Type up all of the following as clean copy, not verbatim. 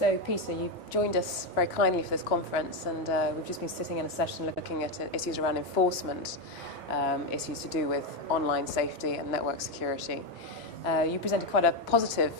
So, Peter, you joined us very kindly for this conference, and we've just been sitting in a session looking at issues around enforcement, issues to do with online safety and network security. You presented quite a positive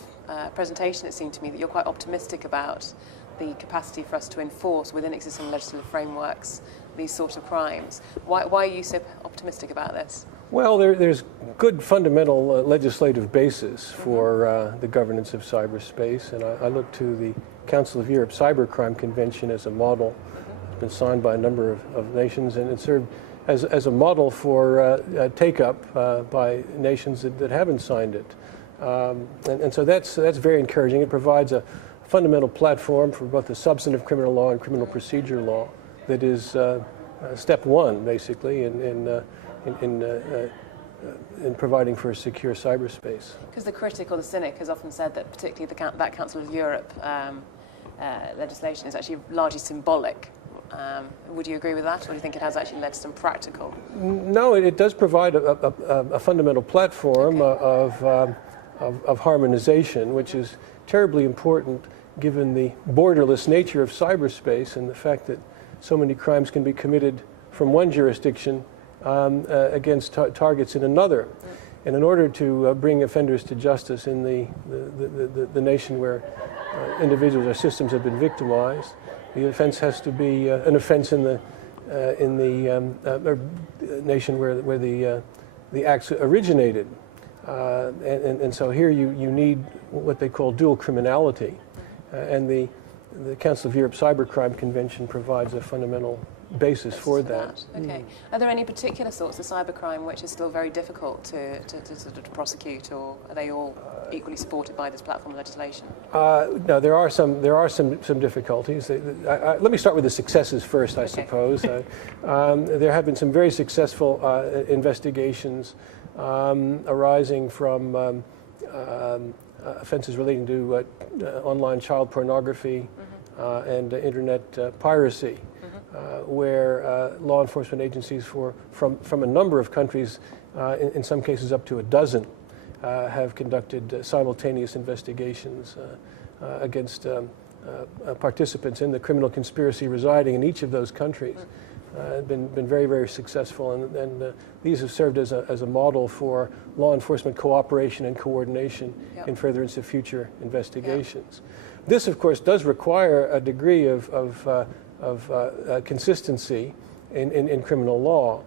presentation, it seemed to me, that you're quite optimistic about the capacity for us to enforce within existing legislative frameworks these sort of crimes. Why are you so optimistic about this? Well, there's good fundamental legislative basis for the governance of cyberspace, and I look to the Council of Europe Cybercrime Convention as a model. It's been signed by a number of nations, and it served as a model for take-up by nations that haven't signed it. And so that's very encouraging. It provides a fundamental platform for both the substantive criminal law and criminal procedure law that is step one, basically, in providing for a secure cyberspace. Because the critic or the cynic has often said that particularly that Council of Europe legislation is actually largely symbolic. Would you agree with that, or do you think it has actually led to some practical? No, it does provide a fundamental platform of harmonization, which is terribly important given the borderless nature of cyberspace and the fact that so many crimes can be committed from one jurisdiction against targets in another. And in order to bring offenders to justice in the nation where individuals or systems have been victimized, the offense has to be an offense in the nation where the acts originated. And so here you need what they call dual criminality. And the Council of Europe Cybercrime Convention provides a fundamental basis for that. Okay. Are there any particular sorts of cybercrime which are still very difficult to prosecute, or are they all equally supported by this platform legislation? No, there are some difficulties. Let me start with the successes first, I suppose. There have been some very successful investigations arising from offenses relating to online child pornography and internet piracy. Where law enforcement agencies from a number of countries, in some cases up to a dozen, have conducted simultaneous investigations against participants in the criminal conspiracy residing in each of those countries. Been very, very successful, and these have served as a model for law enforcement cooperation and coordination in furtherance of future investigations. This, of course, does require a degree of consistency in criminal law.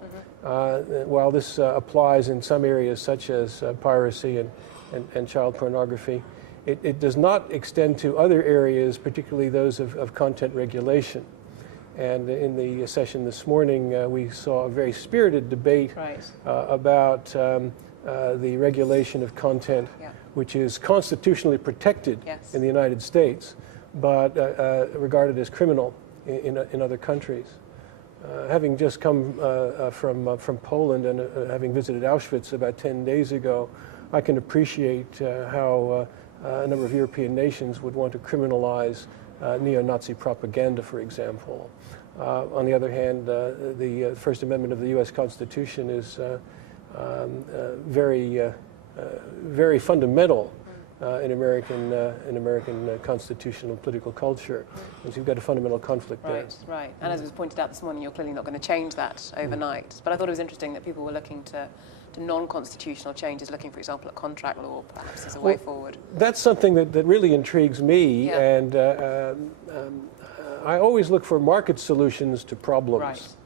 While this applies in some areas such as piracy and child pornography, it does not extend to other areas, particularly those of content regulation. And in the session this morning, we saw a very spirited debate about the regulation of content, which is constitutionally protected in the United States, but regarded as criminal in other countries. Having just come from Poland and having visited Auschwitz about 10 days ago, I can appreciate how a number of European nations would want to criminalize neo-Nazi propaganda, for example. On the other hand, the First Amendment of the U.S. Constitution is very fundamental in American constitutional political culture. And so you've got a fundamental conflict there. Right. And as was pointed out this morning, you're clearly not going to change that overnight. But I thought it was interesting that people were looking to non-constitutional changes, looking, for example, at contract law, perhaps, as a way forward. That's something that really intrigues me, and I always look for market solutions to problems.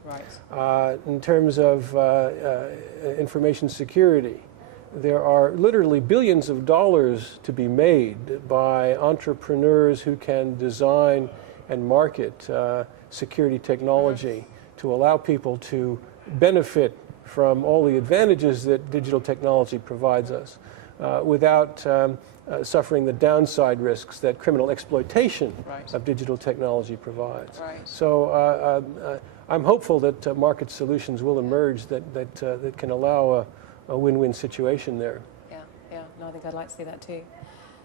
In terms of information security, there are literally billions of dollars to be made by entrepreneurs who can design and market security technology to allow people to benefit from all the advantages that digital technology provides us without suffering the downside risks that criminal exploitation of digital technology provides. So I'm hopeful that market solutions will emerge that can allow a win-win situation there. Yeah. No, I think I'd like to see that too.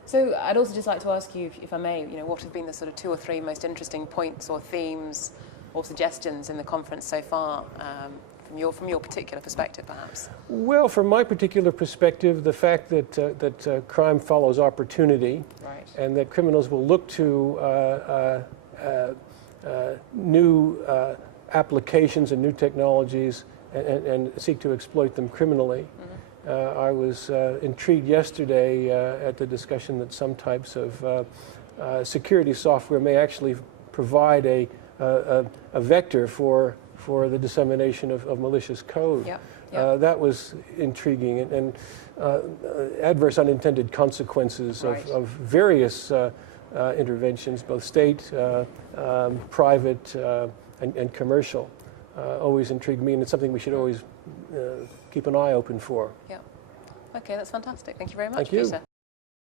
So I'd also just like to ask you, if I may, what have been the sort of 2 or 3 most interesting points or themes or suggestions in the conference so far from from your particular perspective, perhaps? Well, from my particular perspective, the fact that crime follows opportunity, Right. and that criminals will look to new applications and new technologies and seek to exploit them criminally. I was intrigued yesterday at the discussion that some types of security software may actually provide a vector for the dissemination of malicious code. Yep. Yep. That was intriguing, and adverse unintended consequences Right. of various interventions, both state, private, and commercial, always intrigued me, and it's something we should always keep an eye open for. Yeah. Okay, that's fantastic. Thank you very much, Thank you. Peter.